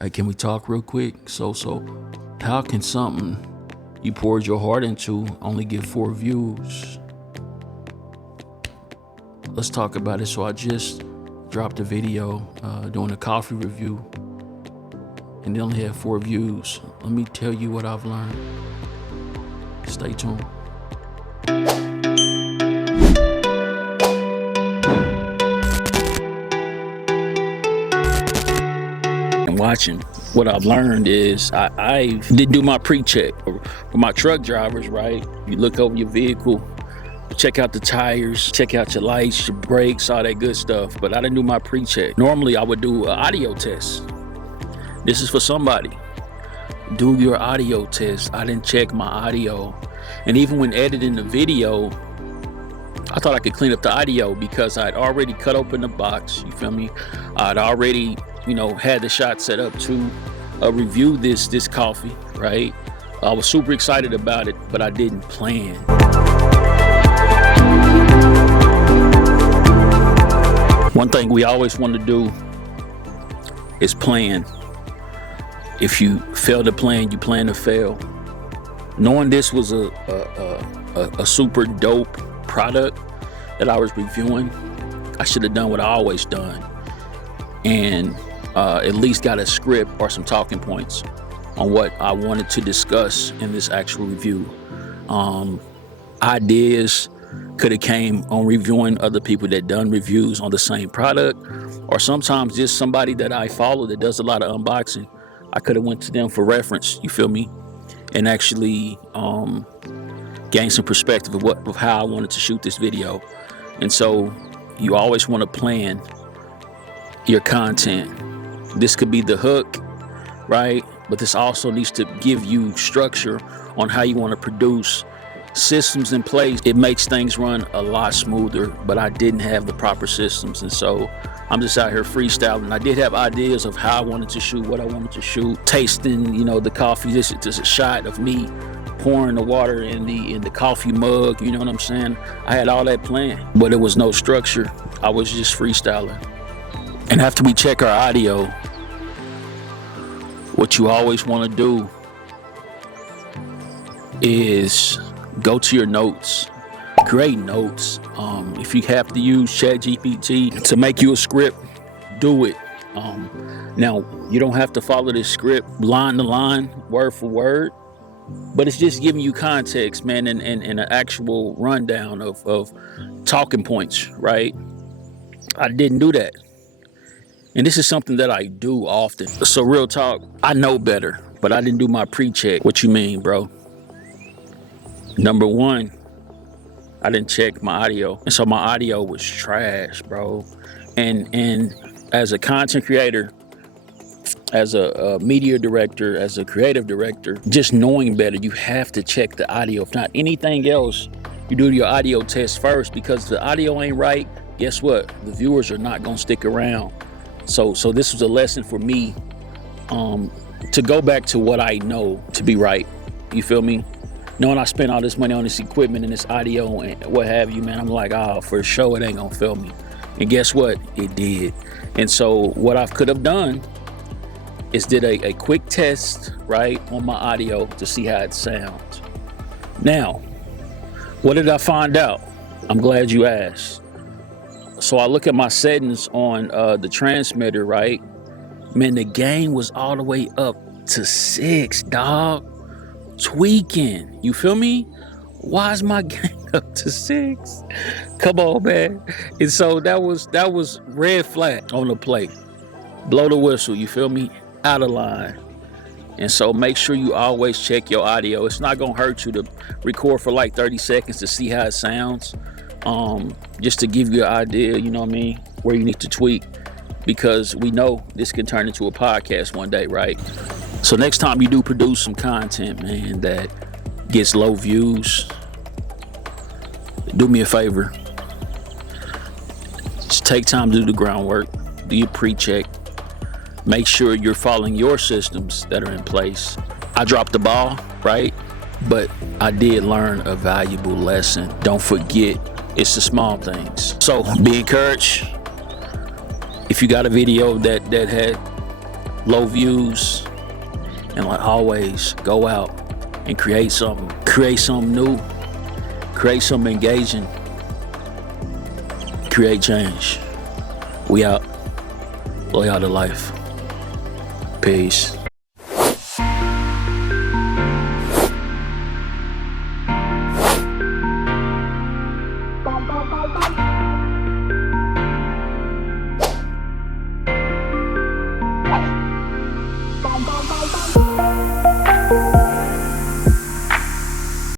Hey, can we talk real quick? So how can something you poured your heart into only get 4 views? Let's talk about it. So I just dropped a video doing a coffee review and they only had 4 views. Let me tell you what I've learned. Stay tuned. And watching, what I've learned is I didn't do my pre-check. For my truck drivers, right? You look over your vehicle, check out the tires, check out your lights, your brakes, all that good stuff. But I didn't do my pre-check. Normally I would do an audio test. This is for somebody. Do your audio test. I didn't check my audio. And even when editing the video, I thought I could clean up the audio because I'd already cut open the box, you feel me? I'd already, had the shot set up to review this coffee, right? I was super excited about it, but I didn't plan. One thing we always want to do is plan. If you fail to plan, you plan to fail. Knowing this was a super dope product that I was reviewing, I should have done what I always done and at least got a script or some talking points on what I wanted to discuss in this actual review. Ideas could have came on reviewing other people that done reviews on the same product, or sometimes just somebody that I follow that does a lot of unboxing. I could have went to them for reference, you feel me? And actually gain some perspective of how I wanted to shoot this video. And so you always want to plan your content. This could be the hook, right? But this also needs to give you structure on how you want to produce systems in place. It makes things run a lot smoother, but I didn't have the proper systems. And so I'm just out here freestyling. I did have ideas of how I wanted to shoot, what I wanted to shoot, tasting, the coffee. This is just a shot of me pouring the water in the coffee mug, you know what I'm saying? I had all that planned, but it was no structure. I was just freestyling. And after we check our audio, what you always want to do is go to your notes, create notes. If you have to use ChatGPT to make you a script, do it. Now, you don't have to follow this script line to line, word for word, but it's just giving you context, man, and an actual rundown of talking points, right? I didn't do that. And this is something that I do often. So real talk, I know better, but I didn't do my pre-check. What you mean, bro? Number one, I didn't check my audio. And so my audio was trash, bro. And as a content creator, as a media director, as a creative director, just knowing better, you have to check the audio. If not anything else, you do your audio test first, because if the audio ain't right, guess what? The viewers are not gonna stick around. So this was a lesson for me to go back to what I know to be right. You feel me? Knowing I spent all this money on this equipment and this audio and what have you, man, I'm like, for sure it ain't gonna fail me. And guess what? It did. And so what I could have done is did a quick test, right, on my audio to see how it sounds. Now, what did I find out? I'm glad you asked. So I look at my settings on the transmitter, right? Man, the gain was all the way up to 6, dog. Tweaking, you feel me? Why is my gain up to 6? Come on, man. And so that was red flag on the plate. Blow the whistle, you feel me? Out of line. And so make sure you always check your audio. It's not gonna hurt you to record for like 30 seconds to see how it sounds. Just to give you an idea, you know what I mean, where you need to tweak, because we know this can turn into a podcast one day, right? So next time you do produce some content, man, that gets low views, do me a favor. Just take time to do the groundwork, do your pre-check, make sure you're following your systems that are in place. I dropped the ball, right? But I did learn a valuable lesson. Don't forget, it's the small things. So be encouraged. If you got a video that had low views. And like always, go out and create something new, create something engaging, create change. We out. Loyal to life. Peace.